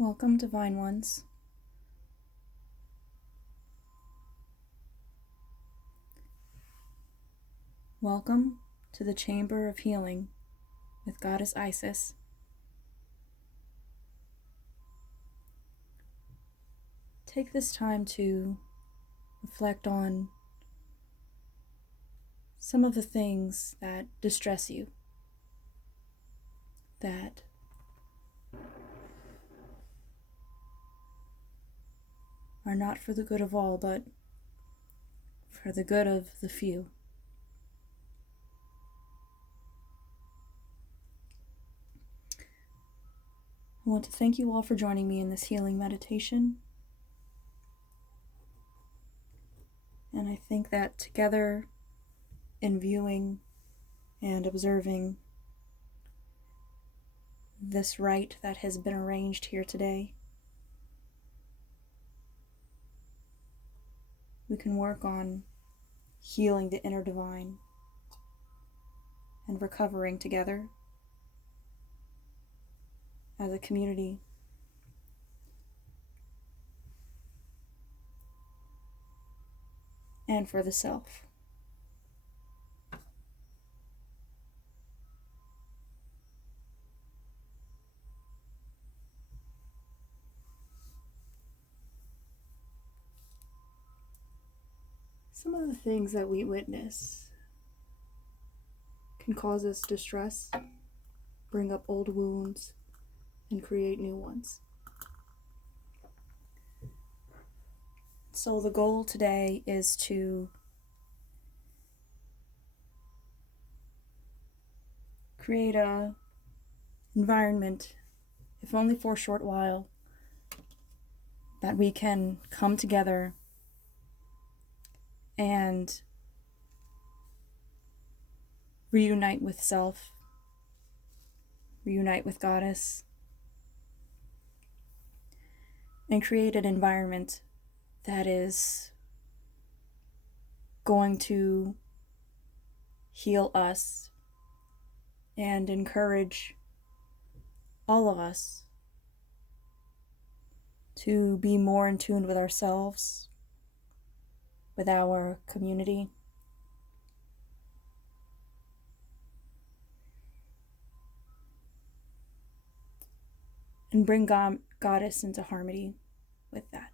Welcome, Divine Ones. Welcome to the Chamber of Healing with Goddess Isis. Take this time to reflect on some of the things that distress you, that are not for the good of all, but for the good of the few. I want to thank you all for joining me in this healing meditation. And I think that together, in viewing and observing this rite that has been arranged here today, we can work on healing the inner divine and recovering together as a community. And for the self. Some of the things that we witness can cause us distress, bring up old wounds, and create new ones. So the goal today is to create an environment, if only for a short while, that we can come together and reunite with self, reunite with Goddess, and create an environment that is going to heal us and encourage all of us to be more in tune with ourselves, with our community, and bring Goddess into harmony with that.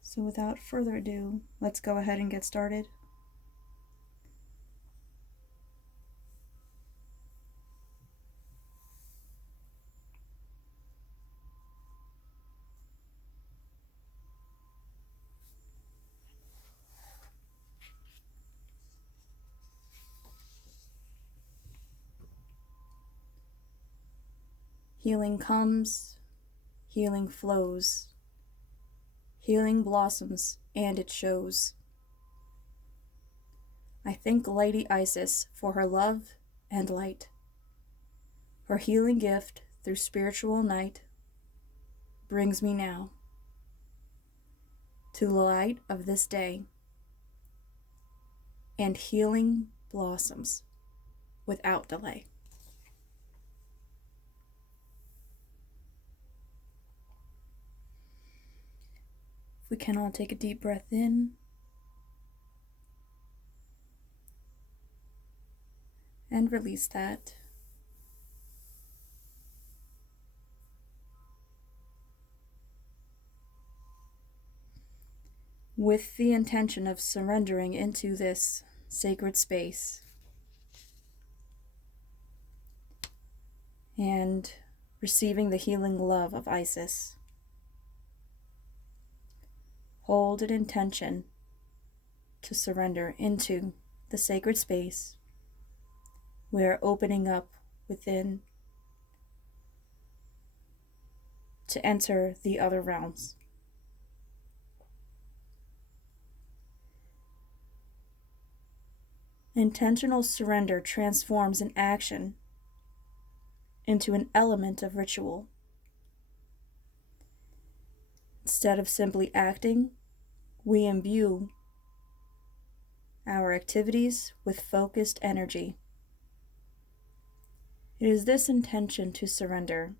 So without further ado, let's go ahead and get started. Healing comes, healing flows, healing blossoms, and it shows. I thank Lady Isis for her love and light. Her healing gift through spiritual night brings me now to the light of this day, and healing blossoms without delay. We can all take a deep breath in and release that. With the intention of surrendering into this sacred space and receiving the healing love of Isis. Hold an intention to surrender into the sacred space. We are opening up within to enter the other realms. Intentional surrender transforms an action into an element of ritual. Instead of simply acting, we imbue our activities with focused energy. It is this intention to surrender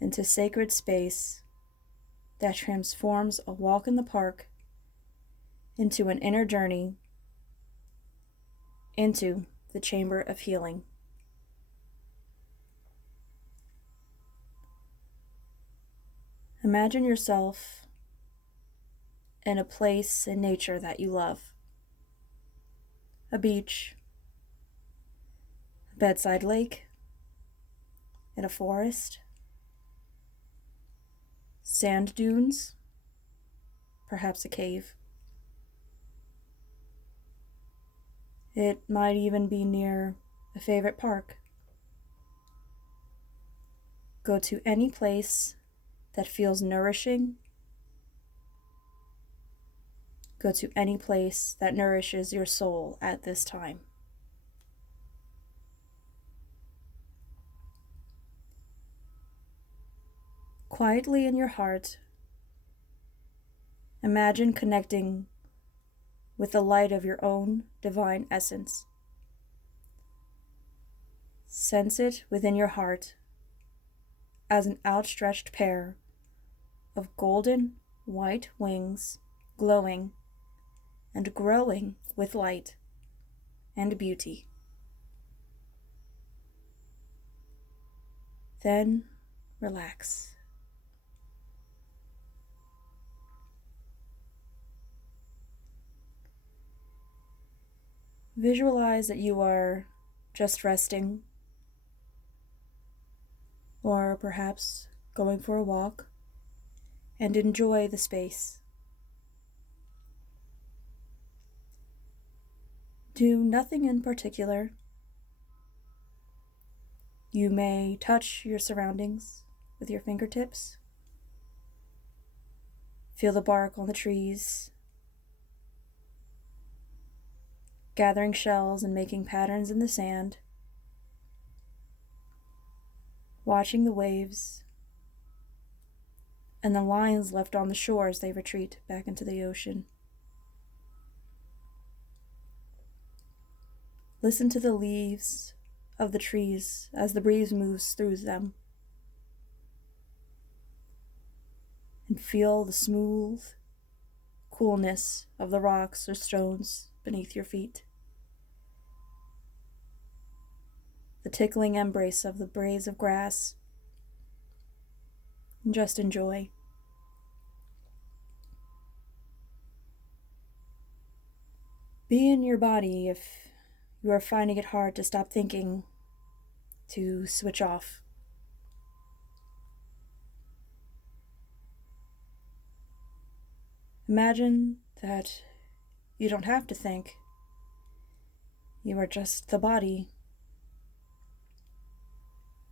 into sacred space that transforms a walk in the park into an inner journey into the chamber of healing. Imagine yourself in a place in nature that you love. A beach, a bedside lake, in a forest, sand dunes, perhaps a cave. It might even be near a favorite park. Go to any place that feels nourishing. Go to any place that nourishes your soul at this time. Quietly in your heart, imagine connecting with the light of your own divine essence. Sense it within your heart as an outstretched pair of golden white wings glowing and growing with light and beauty. Then relax. Visualize that you are just resting, or perhaps going for a walk, and enjoy the space. Do nothing in particular. You may touch your surroundings with your fingertips. Feel the bark on the trees, gathering shells and making patterns in the sand, watching the waves and the lines left on the shore as they retreat back into the ocean. Listen to the leaves of the trees as the breeze moves through them, and feel the smooth coolness of the rocks or stones beneath your feet. The tickling embrace of the braids of grass, and just enjoy. Be in your body if you are finding it hard to stop thinking, to switch off. Imagine that you don't have to think. You are just the body,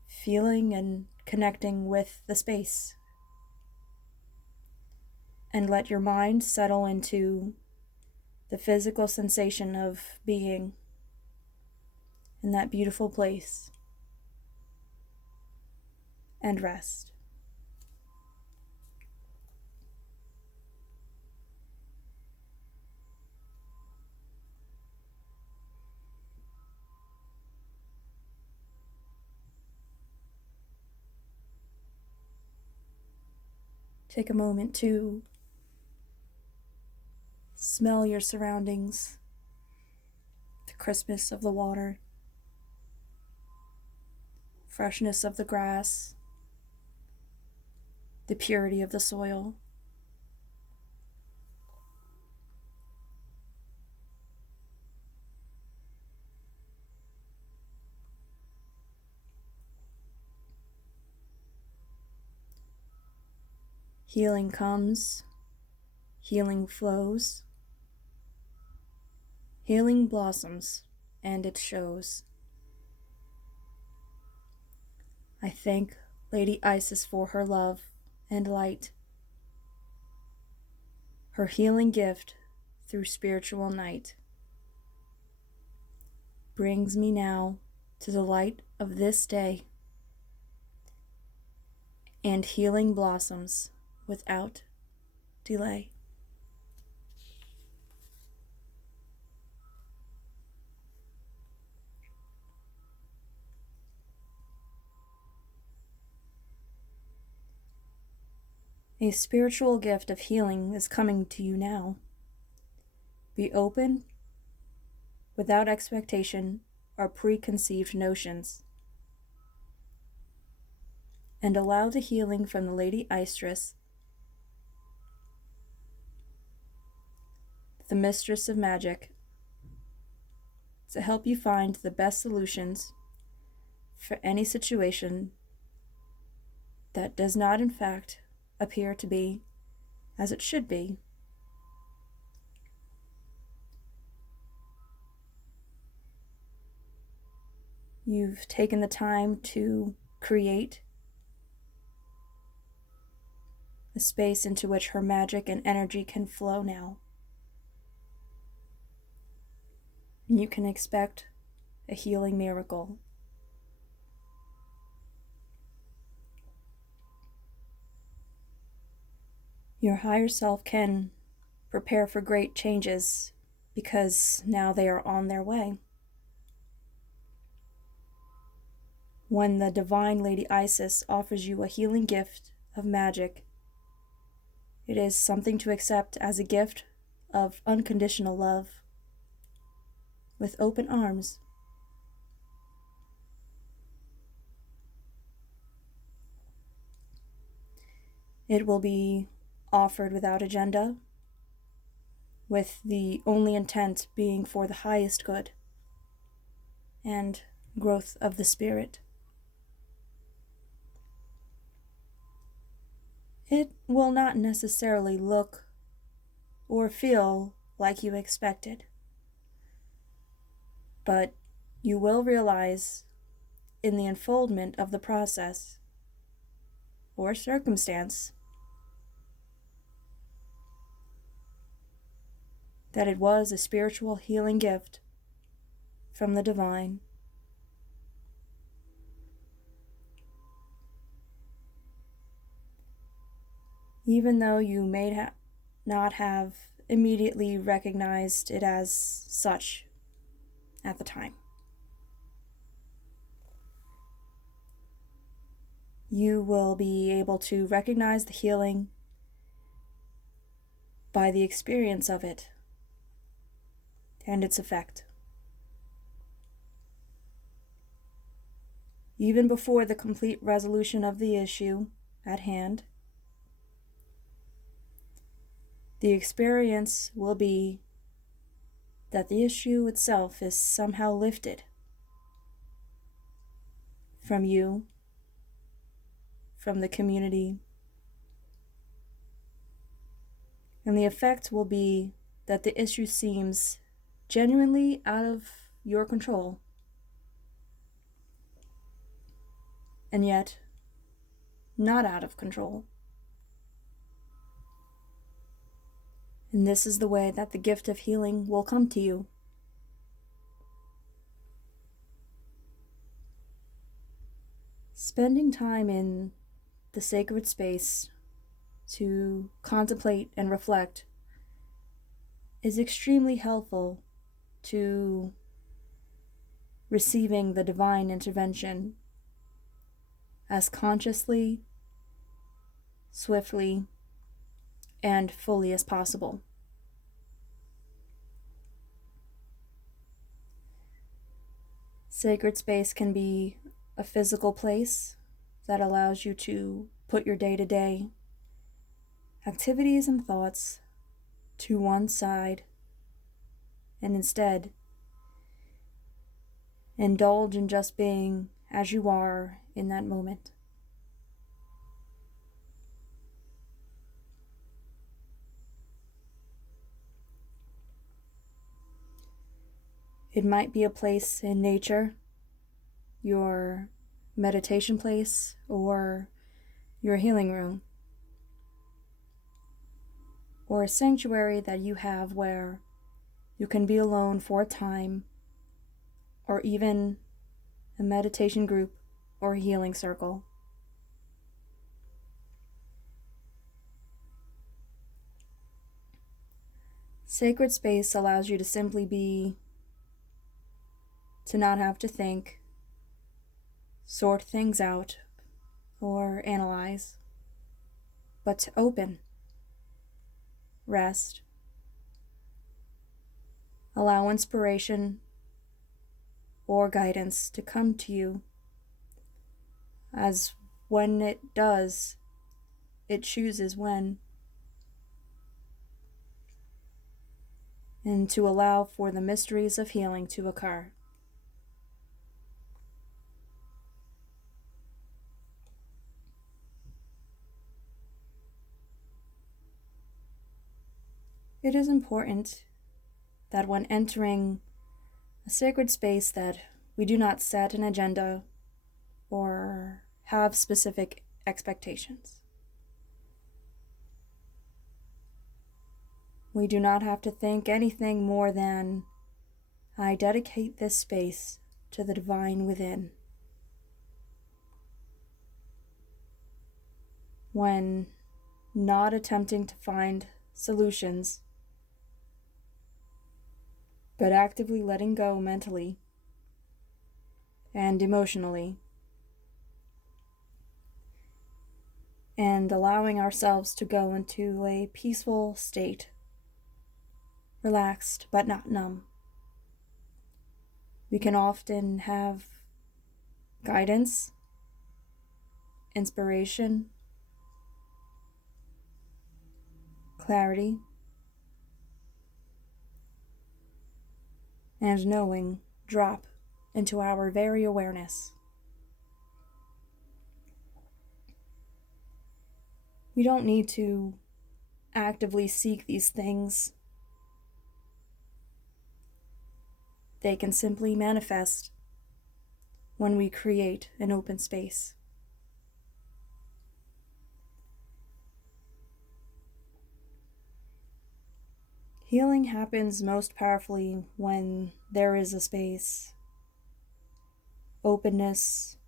feeling and connecting with the space. And let your mind settle into the physical sensation of being in that beautiful place, and rest. Take a moment to smell your surroundings, the crispness of the water, freshness of the grass, the purity of the soil. Healing comes, healing flows, healing blossoms, and it shows. I thank Lady Isis for her love and light, her healing gift through spiritual night. Brings me now to the light of this day, and healing blossoms without delay. A spiritual gift of healing is coming to you now. Be open, without expectation or preconceived notions, and allow the healing from the Lady Istress, the Mistress of Magic, to help you find the best solutions for any situation that does not in fact appear to be as it should be. You've taken the time to create a space into which her magic and energy can flow now. And you can expect a healing miracle. Your higher self can prepare for great changes because now they are on their way. When the divine Lady Isis offers you a healing gift of magic, it is something to accept as a gift of unconditional love, with open arms. It will be offered without agenda, with the only intent being for the highest good and growth of the spirit. It will not necessarily look or feel like you expected, but you will realize in the unfoldment of the process or circumstance that it was a spiritual healing gift from the divine. Even though you may not have immediately recognized it as such at the time. You will be able to recognize the healing by the experience of it and its effect. Even before the complete resolution of the issue at hand, the experience will be that the issue itself is somehow lifted from you, from the community, and the effect will be that the issue seems genuinely out of your control, and yet not out of control. And this is the way that the gift of healing will come to you. Spending time in the sacred space to contemplate and reflect is extremely helpful to receiving the divine intervention as consciously, swiftly, and fully as possible. Sacred space can be a physical place that allows you to put your day-to-day activities and thoughts to one side and instead indulge in just being as you are in that moment. It might be a place in nature, your meditation place, or your healing room, or a sanctuary that you have where you can be alone for a time, or even a meditation group or a healing circle. Sacred space allows you to simply be, to not have to think, sort things out, or analyze, but to open, rest, allow inspiration or guidance to come to you, as when it does, it chooses when, and to allow for the mysteries of healing to occur. It is important that when entering a sacred space that we do not set an agenda or have specific expectations. We do not have to think anything more than, I dedicate this space to the divine within. When not attempting to find solutions, but actively letting go mentally and emotionally, and allowing ourselves to go into a peaceful state, relaxed but not numb. We can often have guidance, inspiration, clarity, and knowing drop into our very awareness. We don't need to actively seek these things. They can simply manifest when we create an open space. Healing happens most powerfully when there is a space, openness,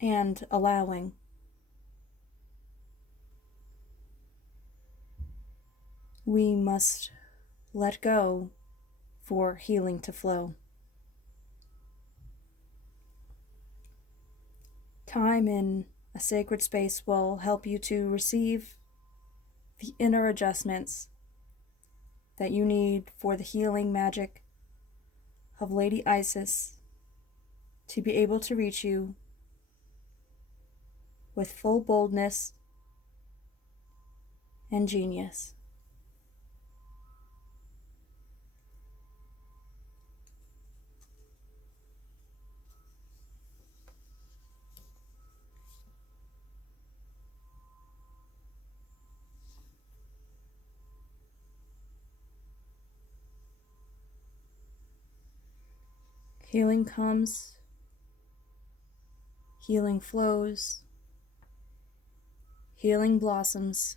and allowing. We must let go for healing to flow. Time in a sacred space will help you to receive the inner adjustments that you need for the healing magic of Lady Isis to be able to reach you with full boldness and genius. Healing comes, healing flows, healing blossoms,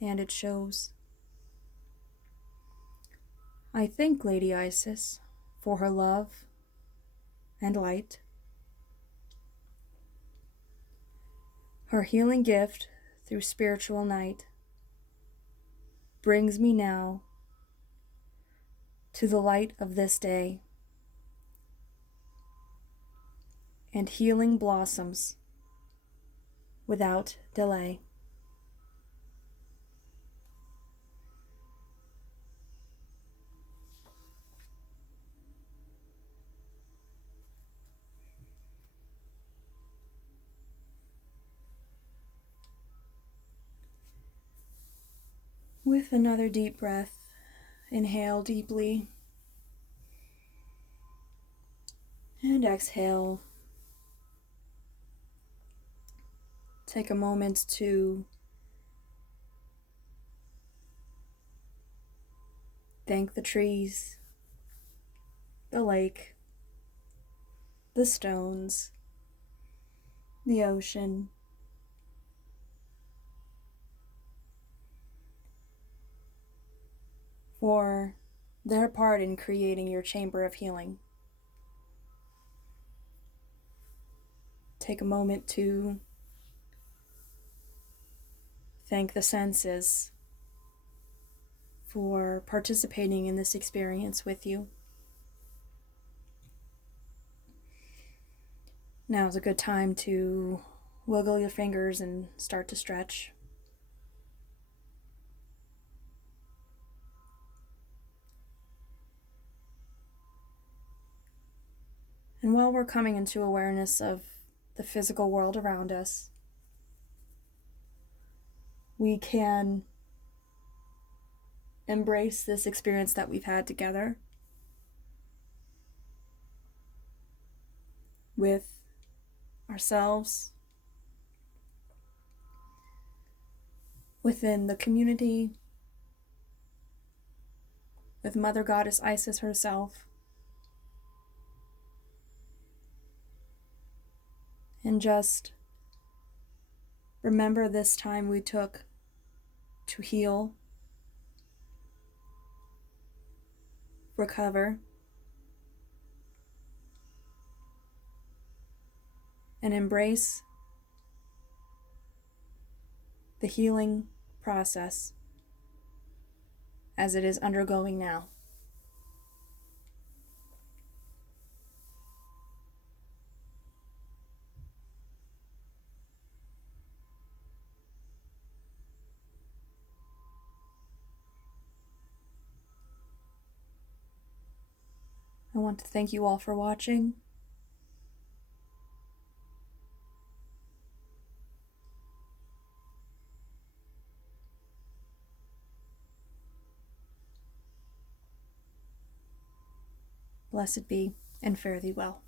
and it shows. I thank Lady Isis for her love and light, her healing gift through spiritual night brings me now to the light of this day, and healing blossoms without delay. With another deep breath, inhale deeply and exhale. Take a moment to thank the trees, the lake, the stones, the ocean, for their part in creating your chamber of healing. Take a moment to thank the senses for participating in this experience with you. Now is a good time to wiggle your fingers and start to stretch. And while we're coming into awareness of the physical world around us, we can embrace this experience that we've had together with ourselves, within the community, with Mother Goddess Isis herself, and just remember this time we took to heal, recover, and embrace the healing process as it is undergoing now. I want to thank you all for watching. Blessed be, and fare thee well.